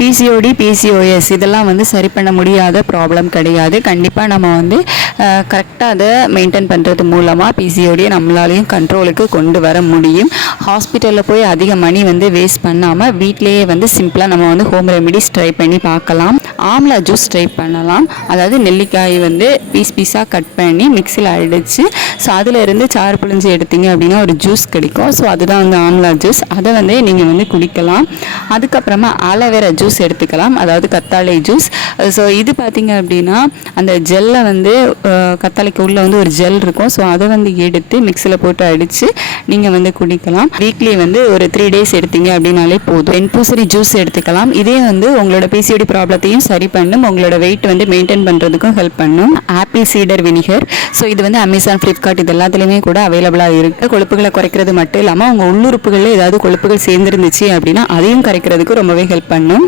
PCOD, PCOS இதெல்லாம் வந்து சரி பண்ண முடியாத ப்ராப்ளம் கிடையாது. கண்டிப்பாக நம்ம வந்து கரெக்டாக அதை மெயின்டைன் பண்ணுறது மூலமாக பிசிஓடியை நம்மளாலையும் கண்ட்ரோலுக்கு கொண்டு வர முடியும். ஹாஸ்பிட்டலில் போய் அதிக மணி வந்து வேஸ்ட் பண்ணாமல் வீட்டிலேயே வந்து சிம்பிளாக நம்ம வந்து ஹோம் ரெமிடிஸ் ட்ரை பண்ணி பார்க்கலாம். ஆம்லா ஜூஸ் ட்ரை பண்ணலாம். அதாவது நெல்லிக்காய் வந்து பீஸாக கட் பண்ணி மிக்சியில் அடித்து ஸோ அதில் இருந்து சாறு புழிஞ்சு எடுத்தீங்க அப்படின்னா ஒரு ஜூஸ் கிடைக்கும். ஸோ அதுதான் வந்து ஆம்லா ஜூஸ். அதை வந்து நீங்கள் வந்து குடிக்கலாம். அதுக்கப்புறமா ஆலோவேரா ஜூஸ் எடுத்துக்கலாம், அதாவது கத்தாழை ஜூஸ். ஸோ இது பார்த்தீங்க அப்படின்னா அந்த ஜெல்லை வந்து கத்தாழைக்கு உள்ளே வந்து ஒரு ஜெல் இருக்கும். ஸோ அதை வந்து எடுத்து மிக்சியில் போட்டு அடித்து நீங்கள் வந்து குடிக்கலாம். வீக்லி வந்து ஒரு 3 days எடுத்தீங்க அப்படின்னாலே போதும். வெண்பூசணி ஜூஸ் எடுத்துக்கலாம். இதே வந்து உங்களோட பிசிஓடி ப்ராப்ளத்தையும் சரி பண்ணும், உங்களோட வெயிட் வந்து மெயின்டைன் பண்ணுறதுக்கும் ஹெல்ப் பண்ணும். ஆப்பிள் சீடர் வினிகர். ஸோ இது வந்து அமேசான், ஃப்ளிப்கார்ட் இது எல்லாத்துலேயுமே கூட அவைலபிளாக இருக்குது. கொழுப்புகளை குறைக்கிறது மட்டும் இல்லாமல் உங்கள் உள்ளுறுப்புகளில் ஏதாவது கொழுப்புகள் சேர்ந்துருந்துச்சு அப்படின்னா அதையும் கரைக்கிறதுக்கு ரொம்பவே ஹெல்ப் பண்ணும்.